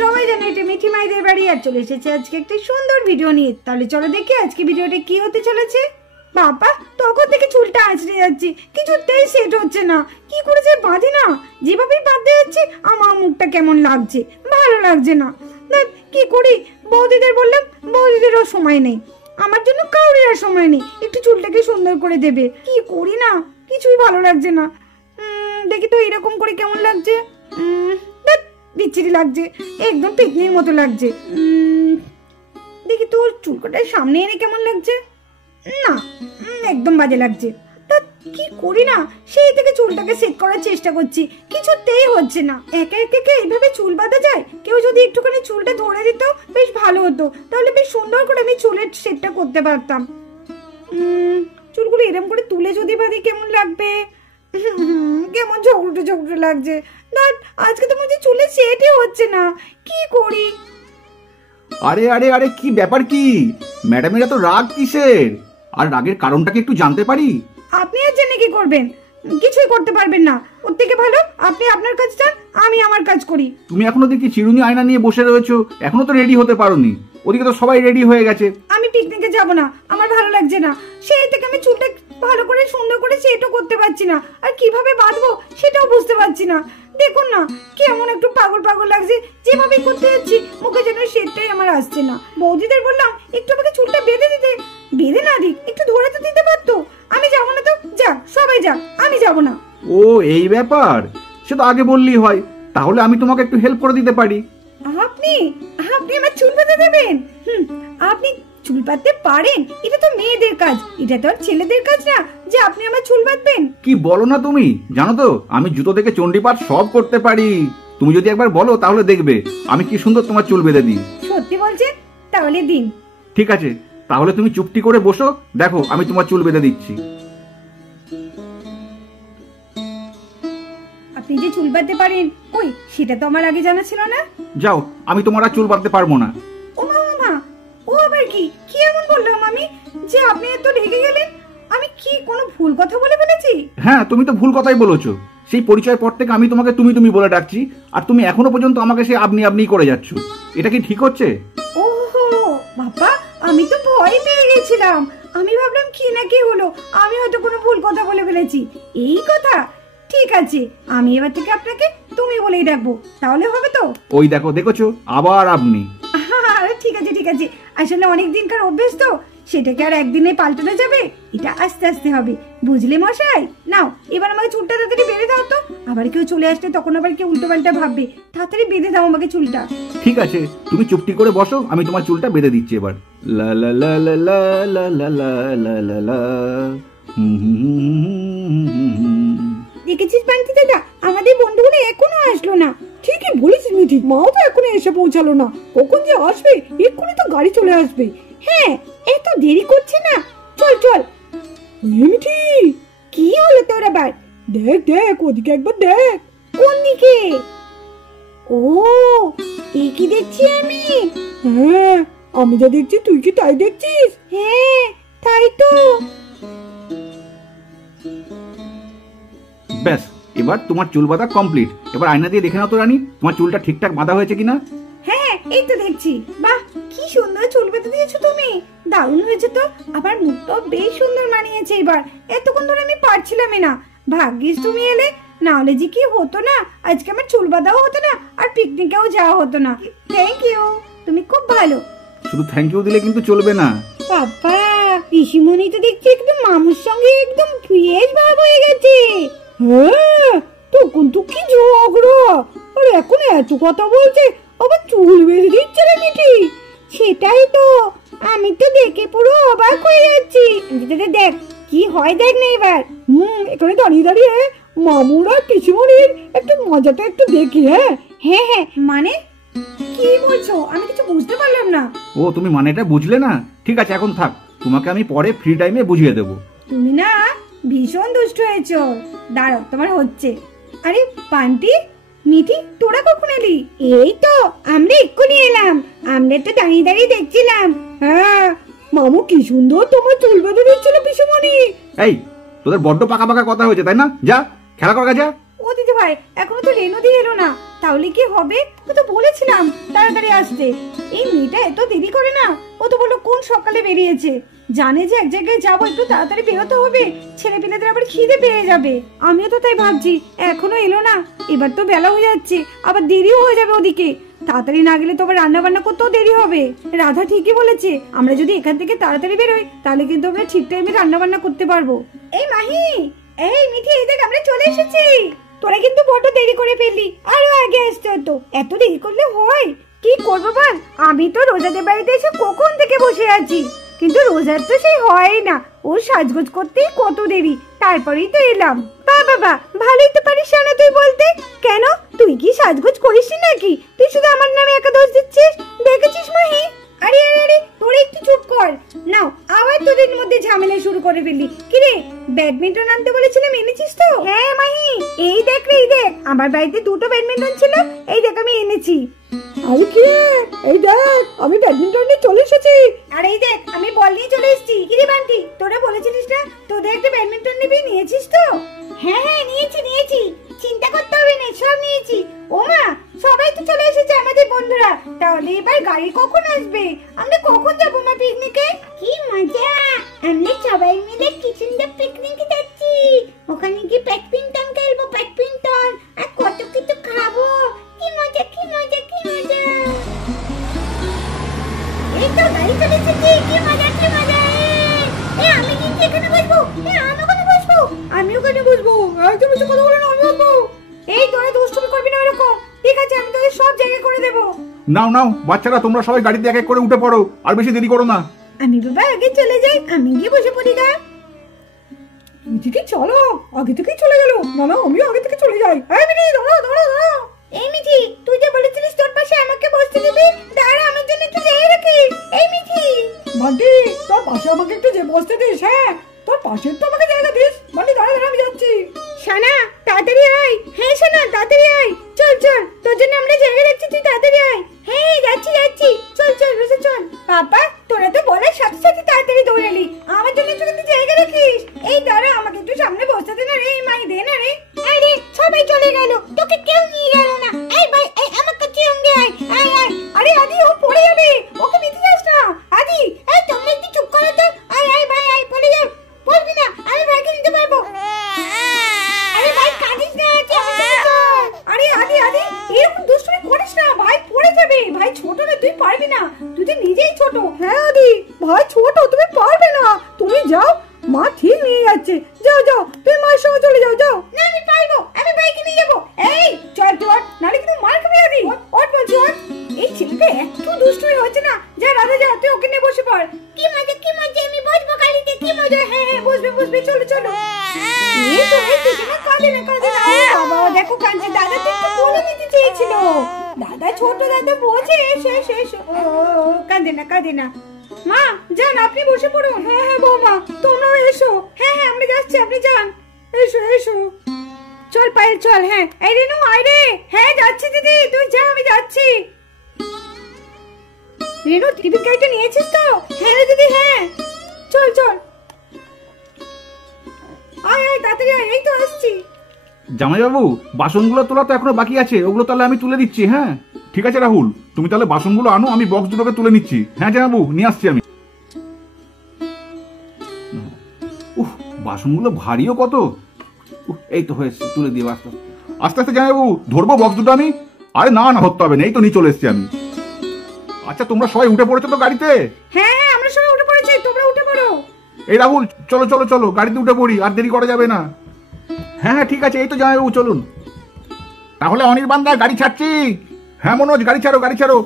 সবাই জানে এটা মিঠি মাইদের বাড়ি, আর চলে এসেছে আজকে একটা সুন্দর ভিডিও নিয়ে। তাহলে চলো দেখি আজকে ভিডিওটা কি হতে চলেছে। বাবা তখন থেকে চুলটা আঁচড়ে যাচ্ছে, কিছুতেই সেট হচ্ছে না, কি করে যে বাঁধি না, যেভাবেই বাঁধতে যাচ্ছে আমার মুখটা কেমন লাগছে, ভালো লাগছে না। কি করি, বৌদিদের বললাম, বৌদিদেরও সময় নেই, আমার জন্য কাউরের আর সময় নেই একটু চুলটাকে সুন্দর করে দেবে। কি করি না, কিছুই ভালো লাগছে না। দেখি তো এরকম করে কেমন লাগছে, বিচ্ছিরি লাগছে, একদম পিকনিক মতো লাগছে। দেখি তো চুল কাটার সামনে এনে কেমন লাগছে, না একদম বাজে লাগছে। তা কি করি না, সেই থেকে চুলটাকে সেট করার চেষ্টা করছি, কিছুতেই হচ্ছে না। একে একে এইভাবে চুল বাঁধা যায়? কেউ যদি একটুখানি চুলটা ধরে দিত বেশ ভালো হতো, তাহলে বেশ সুন্দর করে আমি চুলের সেটটা করতে পারতাম। চুলগুলো এরকম করে তুলে যদি বাঁধি কেমন লাগবে, কেমন ঝগড়ুটে ঝগড়ুটে লাগছে। আজকে তো মধ্যে চুলে সেটই হচ্ছে না, কি করি। আরে আরে আরে কি ব্যাপার, কি ম্যাডামের এত রাগ কিসের? আর রাগের কারণটা কি একটু জানতে পারি? আপনি আর জেনে কি করবেন, কিছুই করতে পারবেন না। ওর থেকে ভালো আপনি আপনার কাজ চান, আমি আমার কাজ করি। তুমি এখনো দেখি চিরুনি আয়না নিয়ে বসে রয়েছো, এখনো তো রেডি হতে পারোনি। ওদিকে তো সবাই রেডি হয়ে গেছে। আমি পিকনিকে যাব না, আমার ভালো লাগছে না। সেই থেকে আমি চুলটা ভালো করে সুন্দর করে সেটও করতে পারছি না, আর কিভাবে বাঁধবো সেটাও বুঝতে পারছি না। দেখুন না কেমন একটু পাগল পাগল লাগছে, যেভাবে করতে যাচ্ছি মুখে যেন সেটাই আমার আসছে না। বৌদিদের বললাম একটু আমাকে চুলটা বেঁধে দিতে, বেঁধে না দিক একটু ধরে তো দিতে পারতো। আমি যাবো না তো, যাক সবাই যাক, আমি যাব না। ও এই ব্যাপার, সে তো আগে বললেই হয়, তাহলে আমি তোমাকে একটু হেল্প করে দিতে পারি। আপনি আপনি আমার চুল বেঁধে দেবেন? আপনি চুল বাঁধতে পারেন? এটা তো মেয়েদের কাজ, এটা তো আর ছেলেদের কাজ না যে আপনি আমার চুল বাঁধবেন। কি বলো না তুমি, জানো তো আমি জুতো থেকে চণ্ডীপাঠ সব করতে পারি। তুমি যদি একবার বলো তাহলে দেখবে আমি কি সুন্দর তোমার চুল বেঁধে দিই। সত্যি বলছেন? তাহলে দিন। ঠিক আছে, তাহলে তুমি চুপটি করে বসো, দেখো আমি তোমার চুল বেঁধে দিচ্ছি। আপনি যে চুল বাঁধতে পারেন, ওই সেটা তো আমার আগে জানা ছিল না। যাও, আমি তোমার আর চুল বাঁধতে পারবো না। ও মা, ও আবার কি কি এমন বললাম আমি যে আপনি এত রেগে গেলেন? আমি কি কোনো ভুল কথা বলে ফেলেছি? হ্যাঁ, তুমি তো ভুল কথাই বলেছো। সেই পরিচয়ের পর থেকে আমি তোমাকে তুমি তুমি বলে ডাকছি, আর তুমি এখনো পর্যন্ত আমাকে সেই আপনি আপনি করে যাচ্ছ। এটা কি ঠিক হচ্ছে? ওহো বাবা, আমি তো ভয় পেয়ে গেছিলাম। আমি ভাবলাম কি না কি হলো, আমি হয়তো কোনো ভুল কথা বলে ফেলেছি। এই কথা, ঠিক আছে আমি এবার থেকে আপনাকে তুমি বলেই ডাকবো, তাহলে হবে তো? ওই দেখো, দেখেছো আবার আপনি। ঠিক আছে ঠিক আছে, আসলে অনেক দিনকার অভ্যেস তো, সেটাকে আর একদিনে পাল্টানো যাবে? এটা আস্তে আস্তে হবে, বুঝলে মশাই? নাও এবার আমাকে চুলটা তাড়াতাড়ি বেঁধে দাও তো, আবার কেউ চলে আসলে তখন আবার কেউ উল্টো পাল্টা ভাববে। তাড়াতাড়ি বেঁধে দাও আমাকে চুলটা। ঠিক আছে, তুমি চুপটি করে বসো, আমি তোমার চুলটা বেঁধে দিচ্ছি এবার। লা লা লা লা লা লা লা লা লা লা। দেখেছিস বান্টি দাদা, আমাদের বন্ধুগুলো এখনো আসলো না। ঠিকই বলেছিস মিঠি, মাও তো এখনো এসে পৌঁছালো না। কখন যে আসবে, এক্ষুনি তো গাড়ি চলে আসবে। হ্যাঁ, এত দেরি করছে না, চল চল। মিঠি, কি হলো তোর আবার? দেখ দেখ, ওদিকে একবার দেখ। কোন দিকে? ও, এই কি দেখছি আমি? হ্যাঁ, আমি যা দেখছি তুই কি তাই দেখছিস? হ্যাঁ তাই তো। ব্যাস, এবার তোমার চুল বাঁধা কমপ্লিট। এবার আয়না দিয়ে দেখে নাও তো রানী, তোমার চুলটা ঠিকঠাক বাঁধা হয়েছে কিনা। হ্যাঁ এই তো দেখছি। বাহ, কি সুন্দর চুল বেঁধে দিয়েছো তুমি, দারুণ হয়েছে তো। আবার মুখটাও বেশ সুন্দর মানিয়েছে এবার। এতক্ষণ ধরে আমি পারছিলামই না, ভাগ্যিস তুমি এলে, না হলে যে কি হতো না, আজকে আমার চুল বাঁধাও হতো না, আর পিকনিকেও যাওয়া হতো না। থ্যাংক ইউ, তুমি খুব ভালো। শুধু থ্যাংক ইউ দিলে কিন্তু চলবে না। বাবা, ঋষিমণি তো দেখছি একদম মামুর সঙ্গে একদম ফ্রেশ ভাব হয়ে গেছে। হ্যাঁ, তখন তো কি ঝগড়া, আর এখন এত কথা বলছে, আবার চুল বেঁধে দিচ্ছে রে মিঠি। সেটাই তো, আমি তো দেখে পুরো অবাক হয়ে যাচ্ছি। দেখ কি হয়, দেখ না এবার। এখানে দাঁড়িয়ে দাঁড়িয়ে মামুর আর পিসিমণির একটু মজাটা একটু দেখি। হ্যাঁ হ্যাঁ হ্যাঁ, মানে কি বলছো? আমি কিছু বুঝতে পারলাম না। ও, তুমি মানেটা বুঝলে না? ঠিক আছে, এখন থাক, তোমাকে আমি পরে ফ্রি টাইমে বুঝিয়ে দেবো। তুমি না ভীষণ দুষ্ট হয়েছো, দাঁড়াও তোমার হচ্ছে। আরে বান্টি, মিঠি, তোরা কখন এলি? এই তো আমরা এক্ষুনি এলাম, আমরা তো দাঁড়িয়ে দাঁড়িয়ে দেখছিলাম। হ্যাঁ, মামু কি সুন্দর তোমার চুল বেঁধে দিচ্ছিল পিসিমণি। এই, তোদের বড্ড পাকা পাকা কথা হয়েছে তাই না? যা খেলা করা, যা। ও দিদি ভাই, এখনো তো রেনু দিয়ে এলো না, তাহলে কি হবে? ও তো বলেছিলাম তাড়াতাড়ি আসতে। এই মেয়েটা এত দেরি করে না। ও তো বললো কোন সকালে বেরিয়েছে, জানে যে এক জায়গায় যাবো, একটু তাড়াতাড়ি বেরোতে হবে, ছেলে পেলেদের আবার খিদে পেয়ে যাবে। আমিও তো তাই ভাবছি, এখনো এলো না। এবার তো বেলা হয়ে যাচ্ছে, আবার দেরিও হয়ে যাবে ওদিকে। তাড়াতাড়ি না গেলে তো আবার রান্না বান্না করতেও দেরি হবে। রাধা ঠিকই বলেছে, আমরা যদি এখান থেকে তাড়াতাড়ি বেরোই তাহলে কিন্তু আমরা ঠিক টাইমে রান্না বান্না করতে পারবো। এই মাহি, এই মিঠি, এই দেখ আমরা চলে এসেছি। তোরা কিন্তু বড় দেরি করে ফেললি, আরো আগে আসতে হতো। এত দেরি করলে হয়? কি করবো বল, আমি তো রোজাদের বাড়িতে এসে কখন থেকে বসে আছি, কিন্তু রোজার তো সেই হয় না। ওর সাজগোজ করতেই কত দেরি, তারপরেই তো এলাম। বাবা, ভালোই তো পারিস না তুই বলতে। কেন, তুই কি সাজগোজ করিস নাকি? তুই শুধু আমার নামে একা দোষ দিচ্ছিস। দেখেছিস মাহি? আরে আরে আরে, তোরা একটু চুপ কর। নাও, আবার তোদের মধ্যে ঝামেলা শুরু করে ফেললি। কিরে, ব্যাডমিন্টন আনতে বলেছিলাম, এনেছিস তো? হ্যাঁ মাহি, এই দেখ রে, এই দেখ, আমার বাড়িতে দুটো ব্যাডমিন্টন ছিল, এই দেখ আমি এনেছি। আরে কি, এই দেখ আমি ব্যাডমিন্টন নিয়ে চলে এসেছি। আর এই দেখ আমি বল নিয়ে চলে এসেছি। কিরে বান্টি, তোরা বলেছিলিস না তোদের একটা ব্যাডমিন্টন নিবি, নিয়েছিস তো? হ্যাঁ হ্যাঁ, নিয়েছি, চিন্তা করতে হবে না, সব নিয়েছি। ও মা, সবাই তো চলে এসেছে আমাদের বন্ধুরা। তাহলে এবার গাড়ি কখন আসবে? আমরা কখন যাবো মা পিকনিকে? কি মজা, আমরা সবাই মিলে কিচেনটা পিকনিকে যাচ্ছি। ওখানে গিয়ে ব্যাডমিন্টন খেলবো, ব্যাডমিন্টন, আর কত কিছু খাবো। কি মজা, কি মজা, কি মজা। এই তো গাড়ি চলে এসেছে, কি মজা, কি মজা। আমি কিন্তু এখানে বসবো। আমি ওখানে বসবো। আমি ওখানে বসবো। একদম বেশি কথা বলে না, আমি বসবো। এই তোরা দুষ্টুমি করবি না এরকম, ঠিক আছে? আমি তোদের সব জায়গা করে দেবো। নাও নাও বাচ্চারা, তোমরা সবাই গাড়িতে এক এক করে উঠে পড়ো, আর বেশি দেরি করো না। আমি বাবা আগে চলে যাই, আমি গিয়ে বসে পড়ি গা। মিঠিকে চলো, আগে থেকেই চলে গেল। না না, আমিও আগে থেকে চলে যাই। এই মিঠি, দাঁড়াও দাঁড়াও দাঁড়াও। এই মিঠি, তুই যে বলেছিলিস তোর পাশে আমাকে বসতে দিবি, দাঁড়া আমার জন্য একটু জায়গা রাখিস। এই মিঠি, বান্টি, তোর পাশে আমাকে একটু যে বসতে দিস। হ্যাঁ, তোর পাশে তো আমাকে জায়গা দিস। বান্টি দাঁড়া দাঁড়া, আমি যাচ্ছি। শানা তাড়াতাড়ি আয়। হ্যাঁ শানা তাড়াতাড়ি আয়, চল চল, তোর জন্য আমরা জায়গা রাখছি, তুই তাড়াতাড়ি আয়। হ্যাঁ যাচ্ছি, চল চল বসে চল। পাপা, তোরা তো বলার সাথে সাথে তাড়াতাড়ি দৌড়ালি, আমার জন্য একটু কিন্তু জায়গা রাখিস। এই দাঁড়া, আমাকে একটু সামনে বসতে দে না রে, মাই দে না রে। আরে সবাই চলে গেল, তোকে কেউ নিয়ে গেল না। এই ভাই, এই আমার কাছে সঙ্গে আয়, আয় আয়। আরে আদি, ও পড়ে যাবে, ওকে নিতে যাস না। আদি, এই তোমরা একটু চুপ করো তো। আয় আয় ভাই, আয়, পড়ে যা। পড়বি না, আমি ভাইকে নিতে পারবো। আরে ভাই কাঁদিস না, তুই আমার সাথে চল। আরে আদি আদি, এরকম দুষ্টুমি করিস না, ভাই পড়ে যাবে। ভাই ছোট রে, তুই পারবি না, তুই তো নিজেই ছোট। হ্যাঁ আদি, ভাই ছোট, তুমি পারবে না। তুমি যাও, মা ঠিক নিয়ে যাচ্ছে। যাও যাও, তুমি মায়ের সঙ্গে চলে যাও। যাও। না আমি পারবো, আমি বাইকে নিয়ে যাবো। এই চল চল, নালে কিন্তু মার খাবি। আদি ওঠ বলছি, ওঠ। এই ছেলেটা একটু দুষ্টুমি হচ্ছে না। যা রাধা, যা তুই ওকে নিয়ে বসে পড়। কি মজা, কি মজা, আমি বসবো গাড়িতে, কি মজা। হ্যাঁ হ্যাঁ, বসবে, চলো চলো। এই তো, এই তো, না কাঁদে না। বাবা দেখো কাঁদছে, দাদা তো একটু বলে দিতে চেয়েছিল। দাদা ছোট, দাদা বোঝে। এসো। ও কাঁদে না। মা যান, আপনি বসে পড়ুন। হ্যাঁ হ্যাঁ বৌমা, তোমরাও এসো। হ্যাঁ হ্যাঁ, আমরা যাচ্ছি, আপনি যান। এসো। চল পায়েল চল। হ্যাঁ, এই রেনু আয় রে। হ্যাঁ যাচ্ছি দিদি, তুই যা, আমি যাচ্ছি। রেনু, টিফিন গাড়িটা নিয়েছিস তো? হ্যাঁ রে দিদি, হ্যাঁ। চল আয় তাড়াতাড়ি আয়, এই তো আসছি। জামাইবাবু, বাসনগুলো তোলা তো এখনো বাকি আছে, ওগুলো তাহলে আমি তুলে দিচ্ছি। হ্যাঁ ঠিক আছে রাহুল, তুমি তাহলে বাসনগুলো আনো, আমি বক্স দুটোকে তুলে নিচ্ছি। হ্যাঁ জামাইবাবু, নিয়ে আসছি আমি। বাসনগুলো ভারীও কত। এই তো হয়েছে, তুলে দিয়ে আস্তে আস্তে জামাইবাবু, ধরবো বক্স দুটো আমি। আরে না ধরতে হবে না, এই তো নিয়ে চলে এসছি আমি। আচ্ছা তোমরা সবাই উঠে পড়েছো তো গাড়িতে? হ্যাঁ আমরা সবাই উঠে পড়েছি, তোমরা উঠে পড়ো। এই রাহুল, চলো গাড়িতে উঠে পড়ি, আর দেরি করা যাবে না। হ্যাঁ ঠিক আছে, এই তো জামাইবাবু চলুন। তাহলে অনির্বাণ দা, গাড়ি ছাড়ছি। হ্যাঁ মনোজ, গাড়ি ছাড়ো।